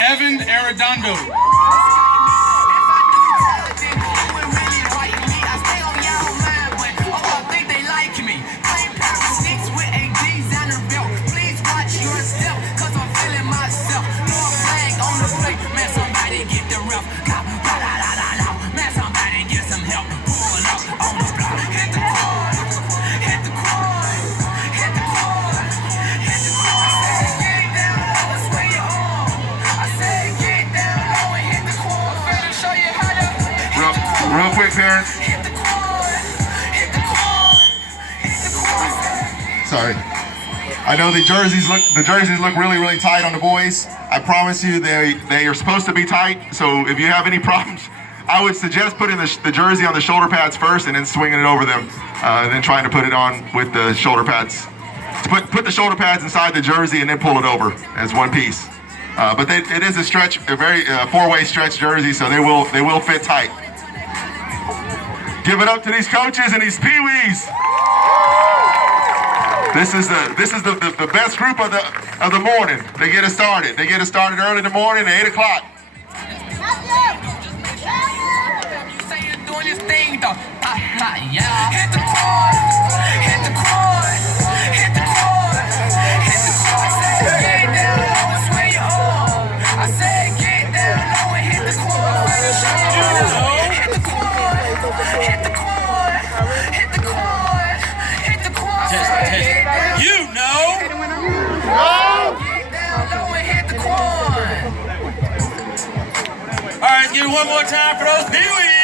Evan Arredondo. Real quick, parents. Sorry. I know the jerseys look really tight on the boys. I promise you they are supposed to be tight. So if you have any problems, I would suggest putting the jersey on the shoulder pads first and then swinging it over them, and then trying to put it on with the shoulder pads. Put the shoulder pads inside the jersey and then pull it over as one piece. But it is a very four-way stretch jersey, so they will fit tight. Give it up to these coaches and these peewees. This is the best group of the morning. They get us started. They get us started early in the morning at 8 o'clock. You know. All right, let's give it one more time for those peewees.